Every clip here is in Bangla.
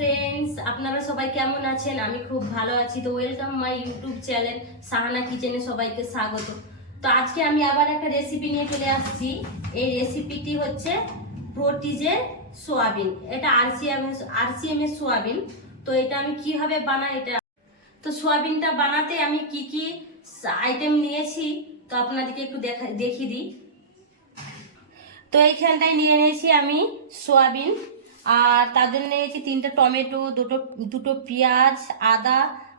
ফ্রেন্ডস, আপনারা সবাই কেমন আছেন? আমি খুব ভালো আছি। তো welcome my YouTube channel Sahana কিচেনে সবাইকে স্বাগত। তো আজকে আমি আবার একটা রেসিপি নিয়ে চলে আসছি। এই রেসিপিটি হচ্ছে প্রোটিজের সোয়াবিন। এটা আরসিএম এর সোয়াবিন। তো এটা আমি কিভাবে বানাই এটা, তো সোয়াবিনটা বানাতে আমি কি কি আইটেম নিয়েছি তো আপনাদেরকে একটু দেখিয়ে দিই। তো এইখানটায় নিয়ে নিয়েছি আমি সোয়াবিন, আর তার জন্য নিয়েছি 3টে টমেটো, দুটো পেঁয়াজ, আদা,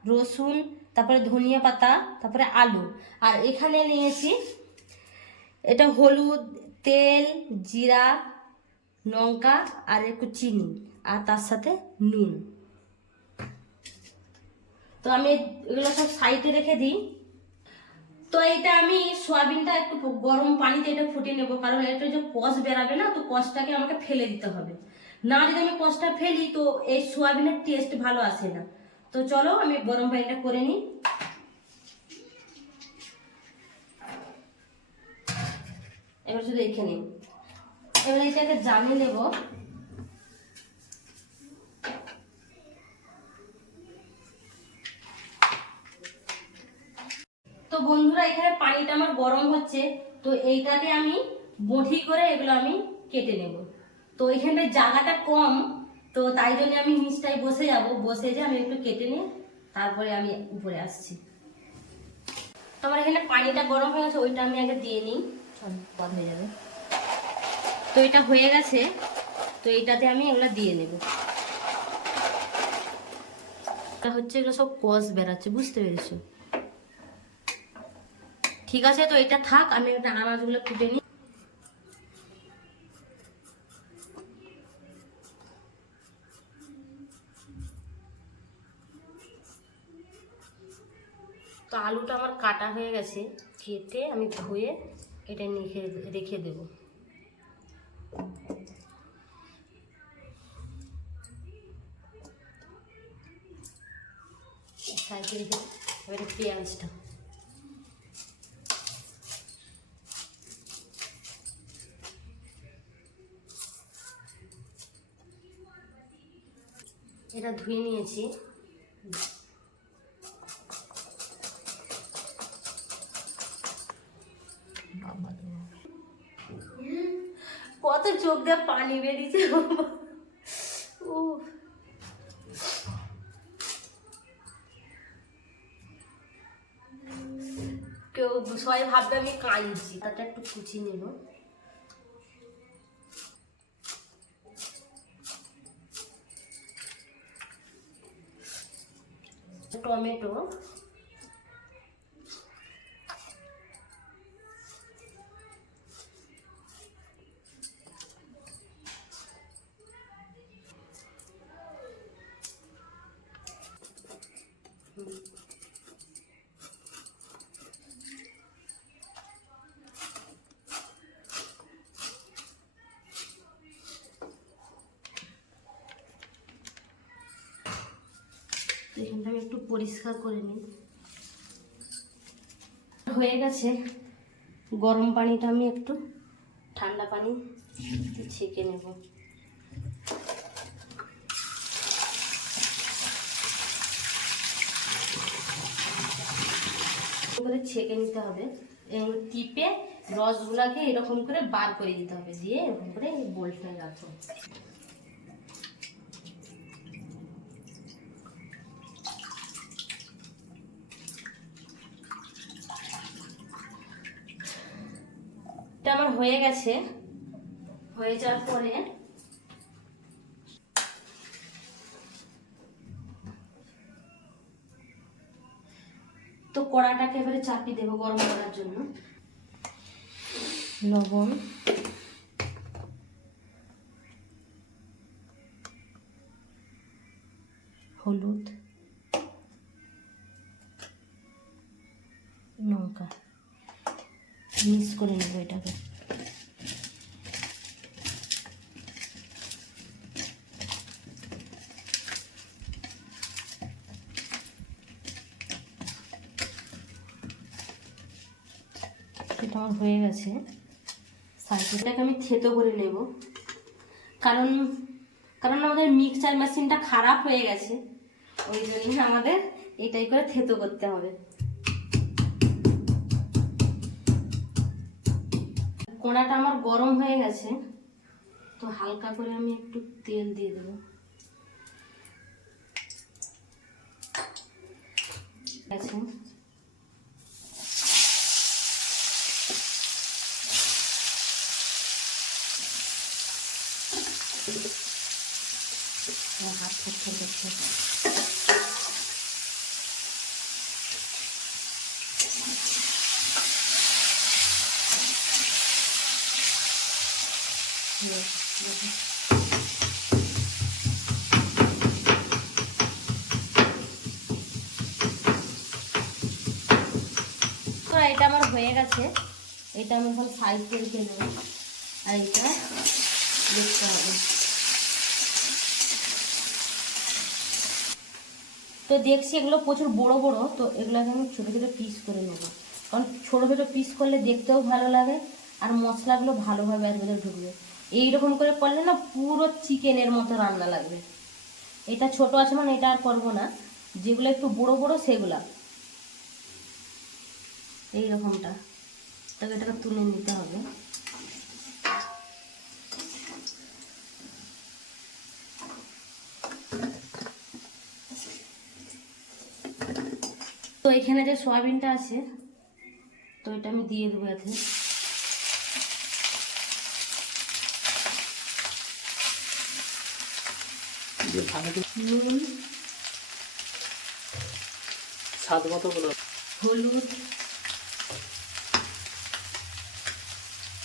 রসুন, তারপরে ধনিয়া পাতা, তারপরে আলু। আর এখানে নিয়েছি এটা হলুদ, তেল, জিরা, লঙ্কা আর একটু চিনি, আর তার সাথে নুন। তো আমি এগুলো সব সাইডে রেখে দিই। তো এটা আমি সোয়াবিনটা একটু গরম পানিতে এটা ফুটিয়ে নেবো, কারণ এটা যে কষ বেরাবে না, তো কষটাকে আমাকে ফেলে দিতে হবে। না যদি আমি কষটা ফেলি তো এই সোয়াবিনের টেস্ট ভালো আসে না। তো চলো আমি গরম পানিটা করে নিই। এবার শুধু এখানে এবার এটাকে জানিয়ে নেব। তো বন্ধুরা, এখানে পানিটা আমার গরম হচ্ছে। তো এইটাকে আমি বটি করে এগুলো আমি কেটে নেব। তো এখানে জায়গাটা কম, তো তাই জন্য আমি নিচটায় বসে যাব, বসে যে আমি একটু কেটে নিই, তারপরে আমি উপরে আসছি। তো আমার এখানে পানিটা গরম হয়ে গেছে, ওইটা আমি আগে দিয়ে নিই, বন্ধ হয়ে যাবে। তো এটা হয়ে গেছে, তো এইটাতে আমি এগুলো দিয়ে নেব। এটা হচ্ছে এগুলো সব কষ বেরাচ্ছে, বুঝতে পেরেছো? ঠিক আছে, তো এটা থাক, আমি একটা আনাজগুলো কুটে নিই। তো আলুটা আমার কাটা হয়ে গেছে, কেটে আমি ধুয়ে এটা নিয়ে রেখে দেব। সাইডে রেখে এবারে পেঁয়াজটা, এটা ধুয়ে নিয়েছি। কত চোখ দিয়ে পানি বেরিয়েছে। ও, কেউ সবাই ভাববে আমি কাঁদছি। তাতে একটু কুচি নেব। টমেটো, এখানটা আমি একটু পরিষ্কার করে নিই। হয়ে গেছে, গরম পানিটা আমি একটু ঠান্ডা পানি ছেঁকে নেব। করে ছেঁকে নিতে হবে, টিপে রসগুলাকে এরকম করে বার করে দিতে হবে, দিয়ে এরকম করে বোল্ট হয়ে রাখবো। এটা আমার হয়ে গেছে। হয়ে যাওয়ার পরে তো কড়াটাকে এবারে চাপিয়ে দেবো গরম করার জন্য। লবণ, হলুদ, লঙ্কা মিক্স করে নেব এটাকে। এটা আমার হয়ে গেছে। সাইডটাকে আমি থেতো করে নেব, কারণ কারণ আমাদের মিক্সচার মেশিনটা খারাপ হয়ে গেছে, ওই জন্য আমাদের এটাই করে থেতো করতে হবে। কড়াটা আমার গরম হয়ে গেছে, তো হালকা করে আমি একটু তেল দিয়ে দেবো। আছে হাত থেকে দেখতে তো এটা আমার হয়ে গেছে, এটা আমি এখন সাইড করে রেখে দেবো। আর এটা দেখতে হবে। তো দেখছি এগুলো প্রচুর বড় বড়, তো এগুলোকে আমি ছোটো ছোটো পিস করে নেবো, কারণ ছোটো ছোটো পিস করলে দেখতেও ভালো লাগে আর মশলাগুলো ভালোভাবে এর ভেতরে ঢুকবে। এইরকম করে করলে না পুরো চিকেনের মতো রান্না লাগবে। এটা ছোট আছে মানে এটা আর করবো না, যেগুলো একটু বড় বড় সেগুলা এইরকমটা, তবে এটাকে তুলে নিতে হবে। তো এখানে যে সয়াবিনটা আছে, তো এটা আমি দিয়ে দেবো এতে। নুন, স্বাদ মতো হলুদ,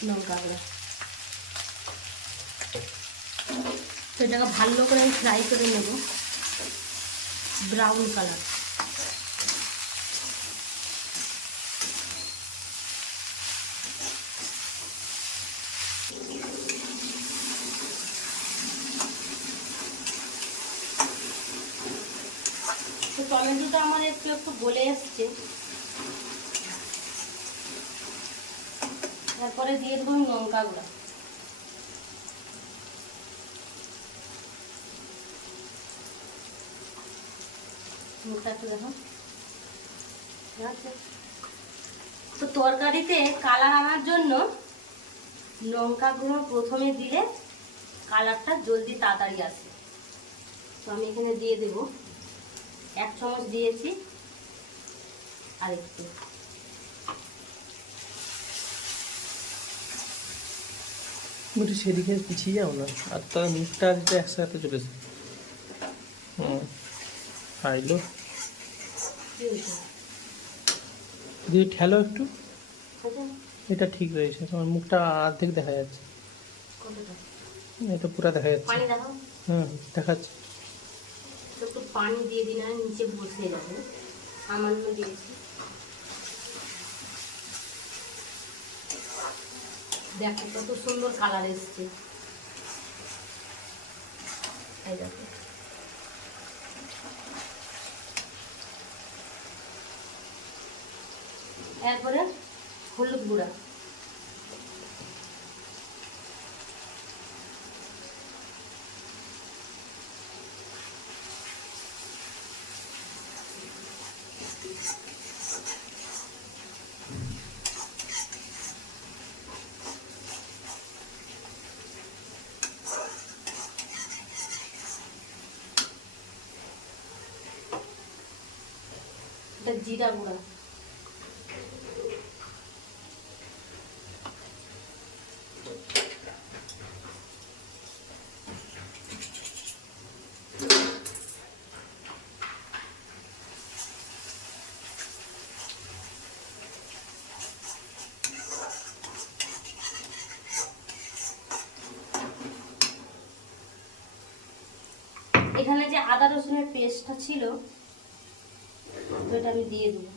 লঙ্কা গুঁড়ো। তো এটাকে ভালো করে আমি ফ্রাই করে নেব ব্রাউন কালার। তো টমেটোটা আমার একটু একটু গলে এসছে, তারপরে দিয়ে দেবো আমি লঙ্কা গুঁড়া। মুখটা একটু দেখো। তো তরকারিতে কালার আনার জন্য লঙ্কা গুঁড়ো প্রথমে দিলে কালারটা জলদি তাড়াতাড়ি আসে। তো আমি এখানে দিয়ে দেব 1 চামচ দিয়েছি, আর একটু। বলছি সেদিকে পিছিয়ে যাও না, আর তার মুখটা আর এটা একসাথে চলেছে। আইলো দিয়ে ঠেলো একটু, এটা ঠিক রয়েছে। তোমার মুখটা অর্ধেক দেখা যাচ্ছে, এটা পুরো দেখা যাচ্ছে। পানি দেখো। দেখাচ্ছে। একটু পানি দিয়ে দিন, আর নিচে বসে যাবে। সামান্য দিয়েছি, দেখো কত সুন্দর কালার এসছে। এই দেখো, এরপরে হলুদ গুঁড়া, এটা জিরা গুঁড়া, এখানে যে আদা রসুনের পেস্টটা ছিল, তো এটা আমি দিয়ে দেবো।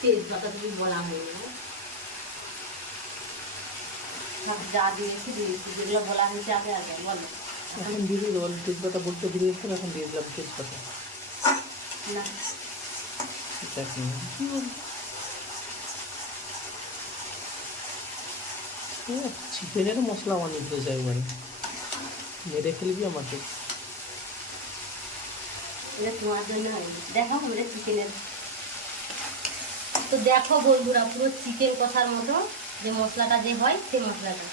তেজপাতা তুমি বলা হয়নি না? সব যা দিয়েছি যেগুলো বলা হয়েছে আগে আগে বলো। এখন দিয়ে দিই বল, তেজপাতা বলতে ভুলে গেছিলাম, এখন দিয়ে দিলাম তেজপাতা। না দেখ না, কি বল চিকেনের মশলা বানিয়ে দিতে একবারে, মেরে ফেলবি আমাকে। এটা তোমার জন্য হয়নি, দেখো আমাদের চিকেনের। তো দেখো বন্ধুরা, পুরো চিকেন কষার মতো যে মশলাটা যে হয় সেই মশলাটা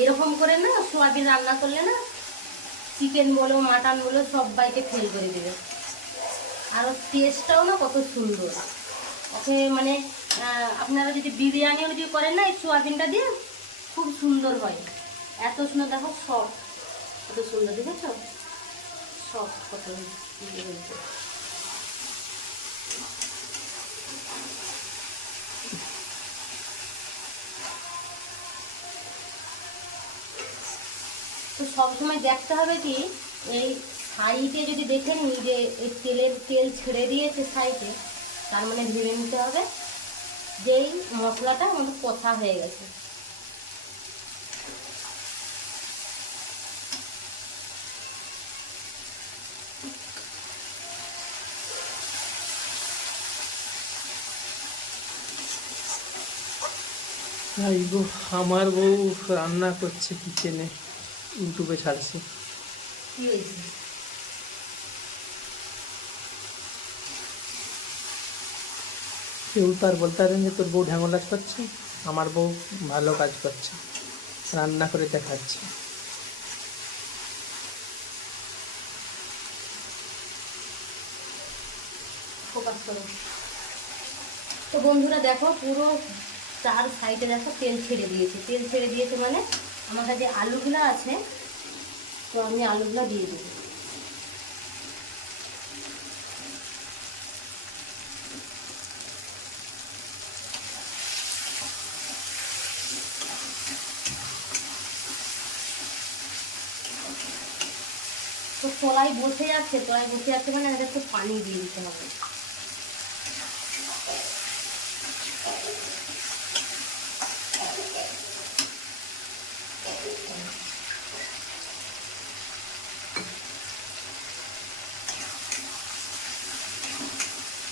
এরকম করে না সোয়াবিন রান্না করলে না, চিকেন বলো মাটন বলো সবাইকে ফেল করে দেবে। আর ওর টেস্টটাও না কত সুন্দর। ওকে মানে আপনারা যদি বিরিয়ানিও যদি করেন না এই সোয়াবিনটা দিয়ে, খুব সুন্দর হয়। এত সুন্দর দেখো, সফট কত সুন্দর, দেখেছ সফট কত ইয়ে হয়েছে। তো সবসময় দেখতে হবে কি, এই সাইডে যদি দেখে নিই যে এই তেল ছেড়ে দিয়েছে সাইডে, তার মানে ভেবে নিতে হবে যে এই মশলাটা আমাদের কষা হয়ে গেছে। এই গো, আমার বউ রান্না করছে কিচেনে, ইউটিউবে ছাড়ছে। কি হয়েছে? কেউ তো আর বলতে পারেন যে তোর বউ ঢ্যাঙল কাজ করছে, আমার বউ ভালো কাজ করছে, রান্না করে দেখাচ্ছে। ফোকাস করো। তো বন্ধুরা দেখো, পুরো চার সাইডে দেখো তেল ছেড়ে দিয়েছে। তেল ছেড়ে দিয়েছে মানে আমার কাছে আলুগুলো আছে, তো আমি আলুগুলো দিয়ে দেবো। তো কড়াই বসে যাচ্ছে, মানে এটা একটু পানি দিয়ে দিতে হবে।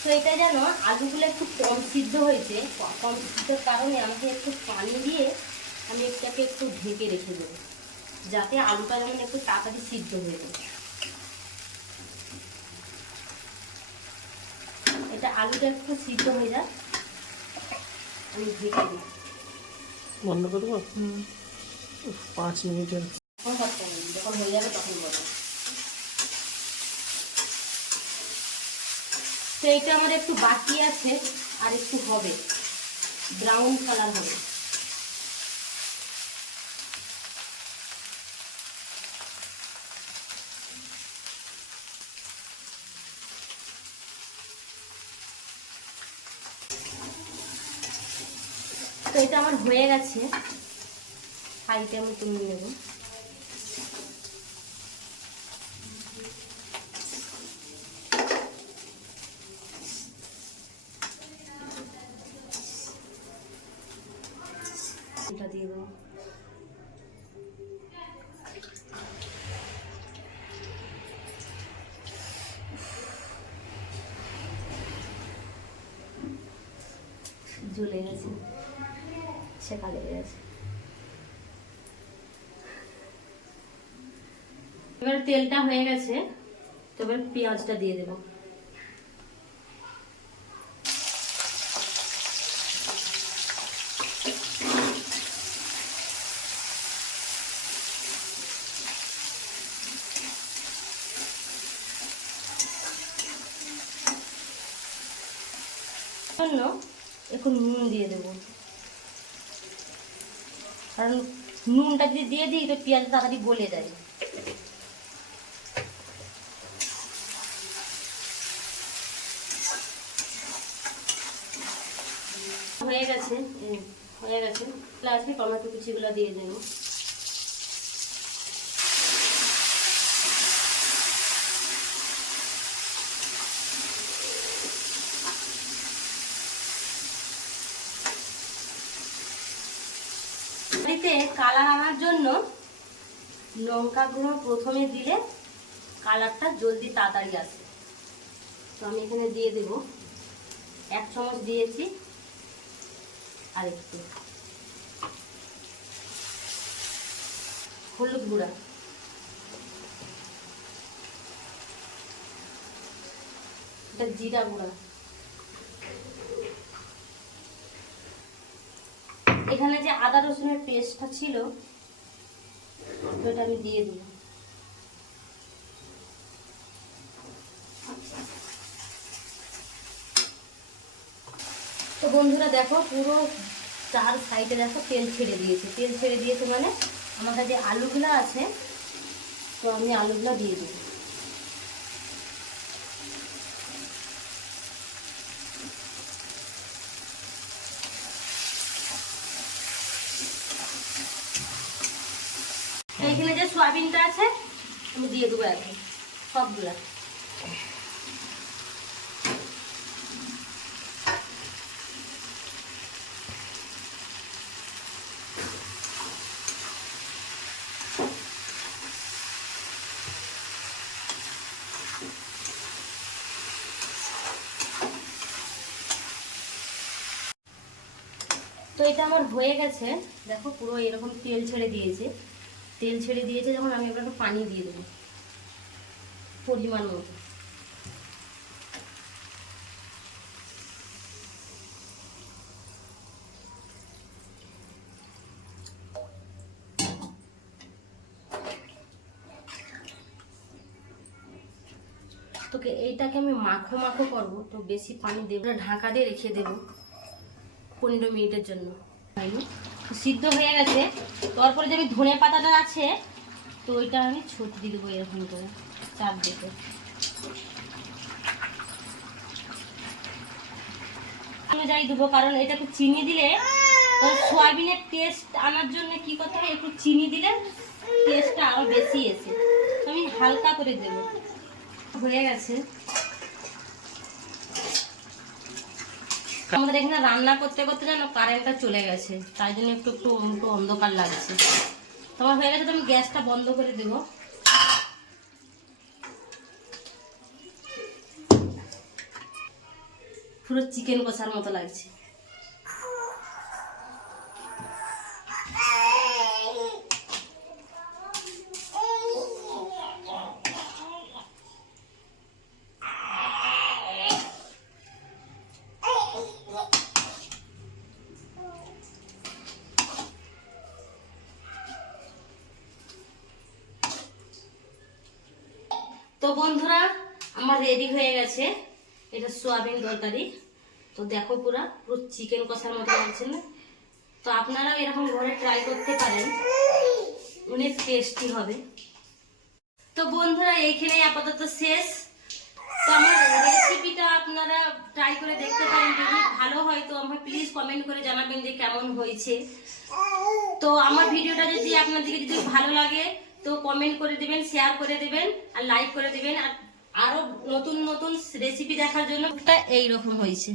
তো এটা যেন আলুগুলো একটু কম সিদ্ধ হয়েছে, কম সিদ্ধের কারণে আমাকে একটু পানি দিয়ে আমি এটাকে একটু ঢেকে রেখে দেবো, যাতে আলুটা যেমন একটু তাড়াতাড়ি সিদ্ধ হয়ে যায়। এটা আলুটা একটু সিদ্ধ হয়ে যায়, আমি ঢেকে দিই। বন্ধ করবো? 5 মিনিটের। যখন হয়ে যাবে তখন বলবো। তো এটা আমার একটু বাকি আছে, আর একটু হবে, ব্রাউন কালার হবে। তো এটা আমার হয়ে গেছে, সাইডে আমি তুলে নেব। এটা দিয়ে দেবো। ঝুলে গেছে, শেখা লেগে গেছে। এবার তেলটা হয়ে গেছে, তো এবার পেঁয়াজটা দিয়ে দেবো। জন্য একটু নুন দিয়ে দেবো, কারণ নুনটা যদি দিয়ে দিই তো পেঁয়াজ তাড়াতাড়ি গলে যায়। হয়ে গেছে, আজকে টমেটো কুচিগুলো দিয়ে দেবো। রেসিপিতে কালার আনার জন্য লঙ্কা গুঁড়ো প্রথমে দিলে কালারটা জলদি তাড়াতাড়ি আসে। তো আমি এখানে দিয়ে দেব 1 চামচ দিয়েছি, আর একটু হলুদ গুঁড়া, এটা জিরা গুঁড়া, এখানে যে আদা রসুনের পেস্টটা ছিল ওটা আমি দিয়ে দেব। তো বন্ধুরা দেখো পুরো 4 সাইডে দেখো তেল ছেড়ে দিয়েছে। তেল ছেড়ে দিয়েছে মানে আমার কাছে যে আলুগুলো আছে, তো আমি আলুগুলো দিয়ে দেবো। এইখানে যে সয়াবিনটা আছে আমি দিয়ে দেবো এখন সবগুলা। তো এটা আমার হয়ে গেছে, দেখো পুরো এরকম তেল ছেড়ে দিয়েছে। তেল ছেড়ে দিয়েছে যখন আমি এবার একটু পানি দিয়ে দেবো পরিমাণ মতো। তোকে এইটাকে আমি মাখো মাখো করবো, তো বেশি পানি দেবো না, ঢাকা দিয়ে রেখে দেবো 15 মিনিটের জন্য। সিদ্ধ হয়ে গেছে। তারপরে যে আমি ধনে পাতাটা আছে তো ওইটা আমি ছড়িয়ে দেবো এরকম করে চারদিকে। অনুযায়ী দেবো, কারণ এটা একটু চিনি দিলে সয়াবিনের টেস্ট আনার জন্য কি করতে হবে, একটু চিনি দিলে টেস্টটা আরো বেশি এসে। তো আমি হালকা করে দেবো। হয়ে গেছে। আমাদের এখানে রান্না করতে করতে যেন কারেন্টটা চলে গেছে, তাই জন্য একটু একটু একটু অন্ধকার লাগছে। তোমার হয়ে গেছে, তো আমি গ্যাসটা বন্ধ করে দেব। পুরো চিকেন কষার মতো লাগছে। তো বন্ধুরা আমার রেডি হয়ে গেছে এটা সোয়াবিন তরকারি। তো দেখো পুরো চিকেন কষার মতো লাগছে না? তো আপনারাও এরকম ঘরে ট্রাই করতে পারেন, অনেক টেস্টি হবে। তো বন্ধুরা এইখানেই আপাতত শেষ। তো আমার রেসিপিটা আপনারা ট্রাই করে দেখতে পারেন, যদি ভালো হয় তো আমাকে প্লিজ কমেন্ট করে জানাবেন যে কেমন হয়েছে। তো আমার ভিডিওটা যদি আপনাদেরকে যদি ভালো লাগে তো কমেন্ট করে দিবেন, শেয়ার করে দিবেন, আর লাইক করে দিবেন। আর আরো নতুন নতুন রেসিপি দেখার জন্য এইরকম হয়েছে।